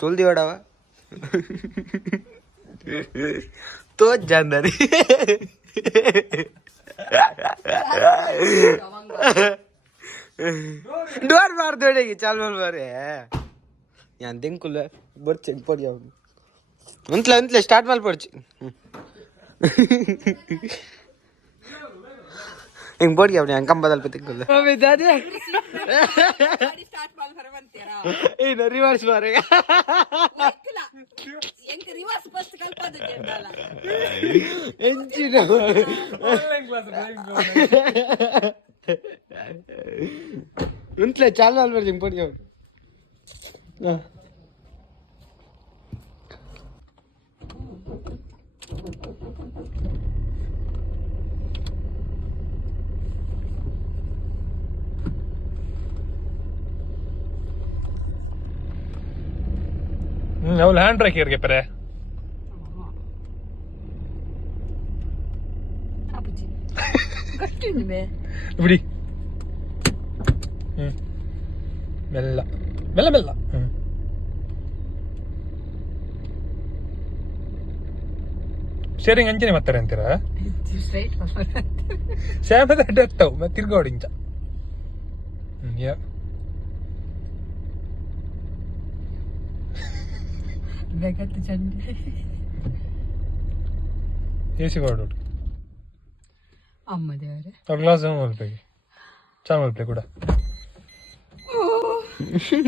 तुल दिवाडावा तोच जानदारी डोर मार दोडेगी चाल बोल मारे यान दिंकुल ಬರ್ಚೆ ಪಡಿ ಅವನು ಅಂತಲೇ ಸ್ಟಾರ್ಟ್ ಮಾಡಿ ಪಡ್ಚೆ ಹಿಂಗ್ ಬೋಡಿ ಅವನು ಅಂಕಂ ಬದಲ್ ಪತಿಕ್ಕಲ್ಲ ಅವೆ ದಾದೆ ಸ್ಟಾರ್ಟ್ ಮಾಡಿ ಬರವಂತೀರಾ ಏನ ರಿವರ್ಸ್ ಮಾರೇಗ ಎಂಕ ರಿವರ್ಸ್ ಫಸ್ಟ್ ಕಲ್ಪದ ಜೆಂಡಾಲ ಎಂಚಿನ ಆನ್ಲೈನ್ ಕ್ಲಾಸ್ ಡ್ರೈವಿಂಗ್ ಅಂತಲೇ ಚಾಲ್ ಮಾಡಿ ಬರ್ತೀನಿ ಪಡಿ ಅವನು ಅವಳು ಹ್ಯಾಂಡ್ ಬ್ರೇಕ್ ಇರ್ಗೆ ಪರೆ ಬಿಡಿ ಮೆಲ್ಲ ಮೆಲ್ಲ ಮೆಲ್ಲ ಸ್ಟೇರಿಂಗ್ ಅಂಚನೆ ಮತ್ತಾರೆ ಅಂತೀರಾ ಶ್ಯಾಮದ ಅಡ್ಡತ್ತವು ಮತ್ತೆ ತಿರ್ಗೋಡಿ ಇಂಚ ఏసీ వాడు అమ్మ దేవరే ఒక గ్లాస్ మల్పేగి చా మల్పే కూడా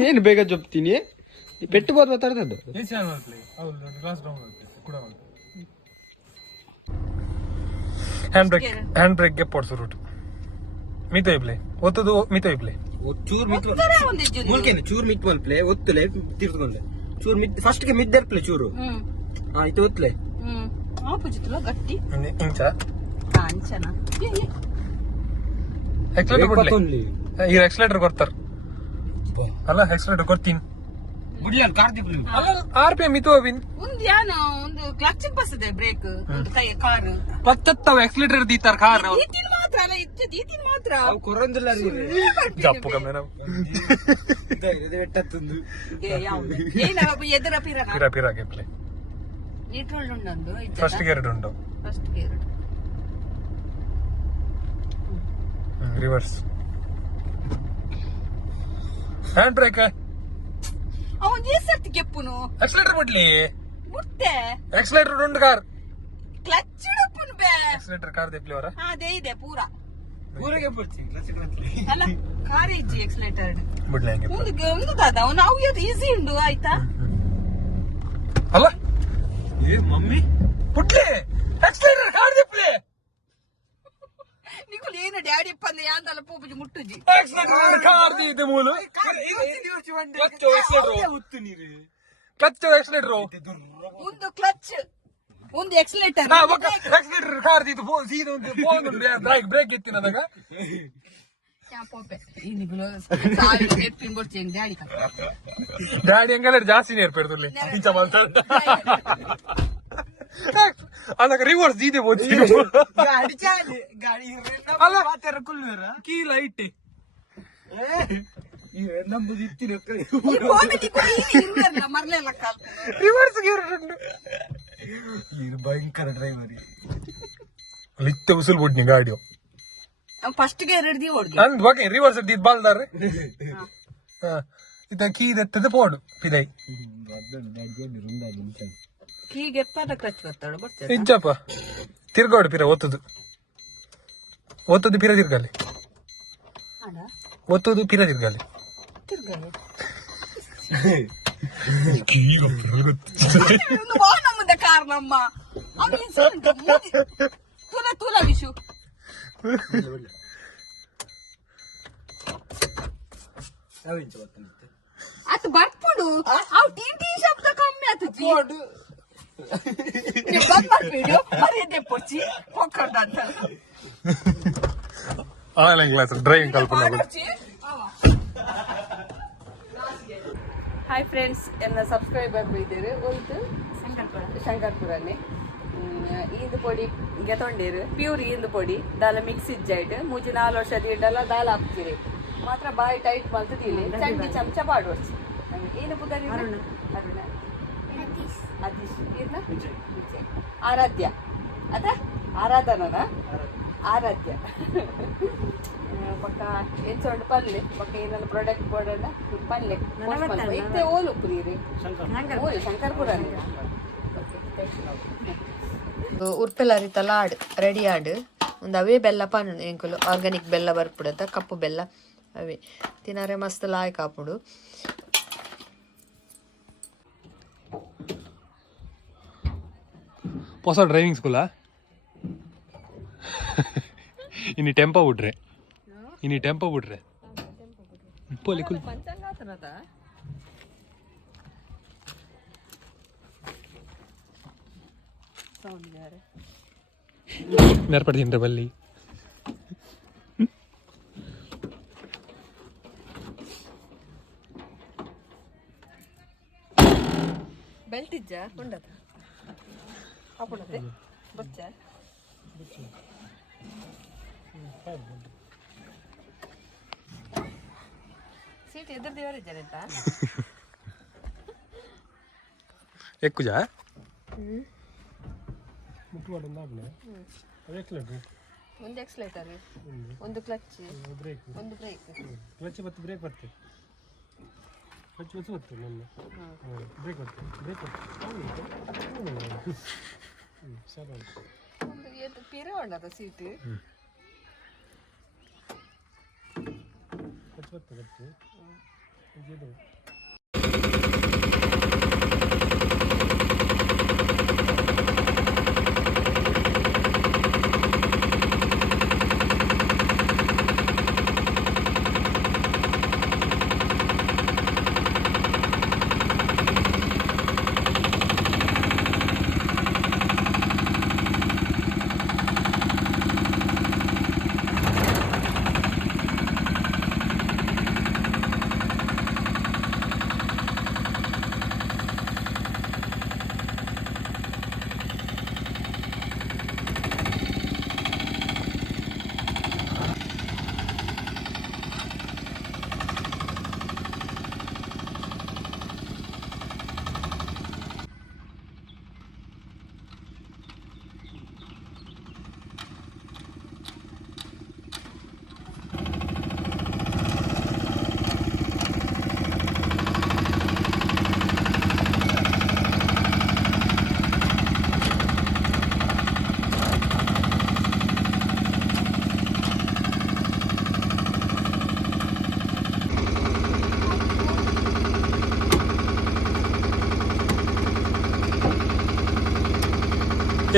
నేను ಬೇಗ చెప్ತೀನಿ పెట్టుబోదు మాట్లాడదు ఏసీ మల్పే అవును గ్లాస్ డౌన్ మల్పే కూడా హ్యాండ్ బ్రేక్ ಗೆ ಪೋಡ್ಸು ರೂಟ್ ಮಿತ ಇಬ್ಲೆ ಒತ್ತದು ಮಿತ ಇಬ್ಲೆ ಚೂರ್ ಮಿತ್ ಮುಲ್ಕೇನೆ ಚೂರ್ ಮಿತ್ ಮಲ್ಪ್ಲೆ ಒತ್ತಲೆ ತಿರ್ಕೊಂಡೆ ಚೂರ್ ಮಿತ್ ಫಸ್ಟ್ ಗೆ ಮಿತ್ ದರ್ಪ್ಲೆ ಚೂರು ಆಯ್ತು ಒತ್ತಲೆ ಆಪೋಸಿಟ್ ಲೋ ಗಟ್ಟಿ ಇಂಚ ಅಂಚನಾ ಎಕ್ಸಲೇಟರ್ ಕೊಡ್ಲಿ ಈ ಎಕ್ಸಲೇಟರ್ ಕೊಡ್ತಾರ ಅಲ್ಲ ಎಕ್ಸಲೇಟರ್ ಕೊಡ್ತೀನಿ ಬಿಡ್ಲಿ ಅಲ್ಲಿ ಕಾರ್ ದಿಬ್ಲಿ RPM ಮಿತು ಅವಿನ್ ಒಂದು ಯಾನ ಒಂದು ಕ್ಲಚ್ ಬಸದೆ ಬ್ರೇಕ್ ಒಂದು ಕೈ ಕಾರ್ ಪತ್ತತ್ತವ ಎಕ್ಸಲೇಟರ್ ದೀತಾರ ಕಾರ್ ಈತಿನ ಮಾತ್ರ ಅಲ್ಲ ಈತಿನ ಮಾತ್ರ ಅವು ಕೊರಂದಿಲ್ಲ ಜಪ್ಪು ಕಮ್ಮಿ ನಾವು ಇದು ಎಟ್ಟತ್ತುಂದು ಏನ ಎದುರ ಪಿರಾಗೆ ಪ್ಲೇ ನ್ಯೂಟ್ರಲ್ ಉಂಡೊಂದು ಫಸ್ಟ್ ಗೆ ಎರಡು ಉಂಡು ಫಸ್ಟ್ ಗೆ ಎರಡು ರಿವರ್ಸ್ ಹ್ಯಾಂಡ್ ಬ್ರೇಕ್ ಅವನ್ ಎಸರ್ತಿ ಕೆಪ್ಪುನು ಎಕ್ಸಲೇಟರ್ ಬಿಡ್ಲಿ ಮುಟ್ಟೆ ಎಕ್ಸಲೇಟರ್ ಉಂಡು ಕಾರ್ ಕ್ಲಚ್ ಇಡಪ್ಪುನು ಬೇ ಎಕ್ಸಲೇಟರ್ ಕಾರ್ ದೆಪ್ಲಿ ಅವರ ಅದೇ ಇದೆ ಪೂರಾ ಊರಿಗೆ ಬರ್ತೀನಿ ಅಲ್ಲ ಕಾರ್ ಇಜ್ಜಿ ಎಕ್ಸಲೇಟರ್ ಬಿಡ್ಲಿ ಹಂಗೆ ಒಂದು ದಾದ ನಾವು ಇದು ಈಸಿ ಉಂಡು ಆಯ್ತಾ ಅಲ್ಲ ಏ ಮಮ್ಮಿ ಬಿಡ್ಲಿ ಎಕ್ಸಲೇಟರ್ ಕಾರ್ ದೆಪ್ಲಿ ನಿಕುಲ್ ಏನು ಡ್ಯಾಡಿ ಪಂದೆ ಯಾಂದಲ್ಲ ಪೂಪುಜಿ ಮುಟ್ಟುಜಿ ಎಕ್ಸಲೇಟರ್ ಕಾರ್ ದಿ ಮೂಲು ಕ್ಲಚ್ ಎಕ್ಸಲೇಟರ್ ಉತ್ತು ನೀರು ಕ್ಲಚ್ ಎಕ್ಸಲೇಟರ್ ಒಂದು ಕ್ಲಚ್ ಒಂದು ಎಕ್ಸಲೇಟರ್ ಎಕ್ಸಲೇಟರ್ ಕಾರ್ ದಿ ಸೀದಾ ಒಂದು ಫೋನ್ ಬ್ರೇಕ್ ಎತ್ತಿ ನನಗ ಡ್ಯಾಡಿ ಹೆಂಗಲ್ಲ ಜಾಸ್ತಿ ನೇರ್ಪೇರ್ದಲ್ಲಿ ಇಂಚ ಮಾತಾಡ ಅದಕ್ಕೆ ರಿವರ್ಸ್ ದೀದೆ ಬೋದಿ ಗಾಡಿ ಚಾಲಿ ಗಾಡಿ ಅಲ್ಲ ಮಾತಾರ ಕುಲ್ವೇರ ಕೀ ಲೈಟ್ ಈ ನಂಬುದು ಇತ್ತಿನ ಮರ್ಲೆಲ್ಲ ಕಾಲ್ ರಿವರ್ಸ್ ಗೇರ್ ಇದು ಭಯಂಕರ ಡ್ರೈವರ್ ಲಿತ್ತೆ ಉಸುಲ್ ಬಿಡ್ನಿ ಗಾಡಿಯು ಫಸ್ಟ್ ಗೆ ಎರಡು ಓಡ್ಗೆ ಅಂದ್ ಬಗ್ಗೆ ರಿವರ್ಸ್ ಇದ್ದಿದ್ ಬಾಲ್ದಾರ್ರಿ ಇದ ಕೀ ದೆತ್ತದ ಪೋಡು ಪಿದೈ ಹೀಗೆ ಎಪ್ಪದ ಕ್ಲಚ್ ಬರ್ತಾಳು ಬರ್ತದೆ ಇಜ್ಜಪ್ಪ ತಿರ್ಗಾಡು ಪಿರ ಒತ್ತದು ಪಿರ ತಿರ್ಗಾಲಿ ಒತ್ತುದು ಪಿರ ತಿರ್ಗಾಲಿ ನಮ್ಮದ ಕಾರ್ ನಮ್ಮ ತುಲ ವಿಷು ಅತ್ ಬರ್ಪುಡು ಅವ್ ಟಿ ಶಬ್ದ ಕಮ್ಮಿ ಆತುಜಿ ಬಂದ್ ಮಾಡ್ಬಿಡು ಮರ್ಯಾದೆ ಪೊಚ್ಚಿ ಹೋಗ್ಕೊಂಡ ಆನ್ಲೈನ್ ಕ್ಲಾಸ್ ಡ್ರೈವಿಂಗ್ ಕಲ್ಪನೆ ಹಾಯ್ ಫ್ರೆಂಡ್ಸ್ ಎಲ್ಲ ಸಬ್ಸ್ಕ್ರೈಬರ್ ಇದ್ದೀರಿ ಒಂದು ಶಂಕರ್ಪುರನೇ ಈಂದು ಪೊಡಿ ಗೆತೊಂಡೇರು ಪ್ಯೂರ್ ಈಂದು ಪೊಡಿ ದಾಲ ಮಿಕ್ಸ್ ಇಜ್ಜಾಯ್ಟ್ ಮೂಜಿ 4 ವರ್ಷದ ಇಡ್ಡಲ್ಲ ದಾಲ್ ಹಾಕ್ತೀರಿ ಮಾತ್ರ ಬಾಯಿ ಟೈಟ್ ಮಲ್ತಿದ್ದೀಲಿ ಚಂಡಿ ಚಮಚ ಪಾಡ್ವರ್ಸಿ ಏನು ಪುದರ್ ಅರುಣ ಅದೀಶ್ ಇಲ್ಲ ವಿಜಯ್ ಆರಾಧ್ಯ ಅದ ಆರಾಧನನ ಆರಾಧ್ಯ ಪಕ್ಕ ಏನು ಸೊಂಡು ಪಲ್ಲೆ ಪಕ್ಕ ಏನೆಲ್ಲ ಪ್ರಾಡಕ್ಟ್ ಬೋರ್ಡೆಲ್ಲ ಪಲ್ಲೆ ಇತ್ತೆ ಓಲು ಪುರೀರಿ ಓಲು ಶಂಕರ್ಪುರ ಉರ್ಪೆಲಾರಿತ ಲಾಡ್ ರೆಡಿ ಆಡು ಒಂದು ಅವೇ ಬೆಲ್ಲ ಪಣ್ಣು ಎಂಕುಲು ಆರ್ಗಾನಿಕ್ ಬೆಲ್ಲ ಬರ್ಪುಡತ್ತ ಕಪ್ಪು ಬೆಲ್ಲ ಅವೇ ತಿನ್ನಾರೆ ಮಸ್ತ್ ಲಾಯಕ್ ಹಾಪುಡು ಹೊಸ ಡ್ರೈವಿಂಗ್ ಸ್ಕೂಲಾ ಇನ್ನು ಟೆಂಪೋ ಬಿಡ್ರೆ ಪೋಲಿ ಕುಲ್ నేర్పడింది బల్లి ಬೆಲ್ಟ್ ಇಜ್ಜ ಉಂಡದ ಹಾಪುಣತೆ ಬಚ್ಚ ಸೀಟ್ ಎದುರು ದೇವರಿದ್ದಾರೆ ಅಂತ ఎక్కుజా ಒಂದು ಎಕ್ಸ್ಲೇಟರ್ ಒಂದು ಕ್ಲಚ್ ಒಂದು ಬ್ರೇಕ್ ಕ್ಲಚ್ ಮತ್ತು ಬ್ರೇಕ್ ಬರ್ತದೆ ಕ್ಲಚ್ ಮತ್ತು ಬರ್ತದೆ ನನ್ನ ಬ್ರೇಕ್ ಬರ್ತದೆ ಒಂದು ಎದ್ದು ಪಿರೆ ಉಂಡದ ಸೀಟ್ ಕ್ಲಚ್ ಬರ್ತದೆ ಇದು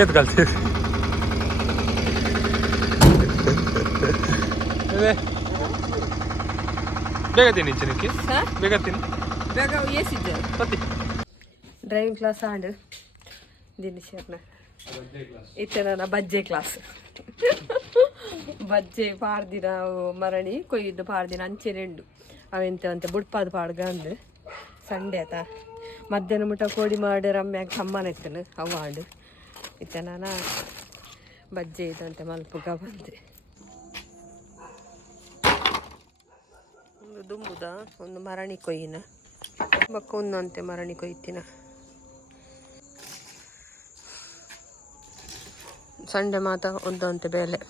ಏತ್ ಕಲ್ತೀವಿ ಬೇಗ ತಿನ್ನಿ ಚಿನ್ನಕ್ಕೆ ಬೇಗ ತಿನ್ನಿ ಬೇಗ ಏಸಿದ್ದೆ ಪತ್ತಿ ಡ್ರೈವಿಂಗ್ ಕ್ಲಾಸ್ ಆಂಡ್ ದಿನಶರ್ನ ಇತ್ತೆ ನನ್ನ ಬಜ್ಜೆ ಕ್ಲಾಸ್ ಬಜ್ಜೆ ಪಾಡ್ದಿನ ಮರಣಿ ಕೊಯ್ದು ಪಾಡ್ದಿನ ಅಂಚೆ ರೆಂಡು ಅವೆಂತ ಅಂತ ಬುಡ್ಪಾದ ಪಾಡ್ಗ ಅಂದು ಸಂಡೆ ಆತ ಮಧ್ಯಾಹ್ನ ಮುಟ್ಟ ಕೋಡಿ ಮಾಡಿ ರಮ್ಯಾಗ ಸಮ್ಮಾನ ಇತ್ತನು ಅವ ಆಂಡು ಇತ್ತೆ ನಾನು ಬಜ್ಜೆ ಇದಂತೆ ಮಲ್ಪುಗ ಬಂದೆ ಒಂದು ದುಂಬುದ ಒಂದು ಮರಣಿ ಕೊಯ್ಯಿನ ಬಕ್ಕ ಒಂದಂತೆ ಮರಣಿ ಕೊಯ್ತಿನ ಸಂಡೆ ಮಾತ ಒಂದಂತೆ ಬೇಲೆ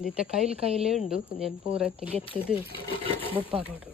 ದಿತ್ತ ಕೈಲೇ ಉಂಡು ನಾನು ಪೂರತ್ತೆ ಗೆತ್ತದು ಬುಪ್ಪ ಮಾಡೋಡು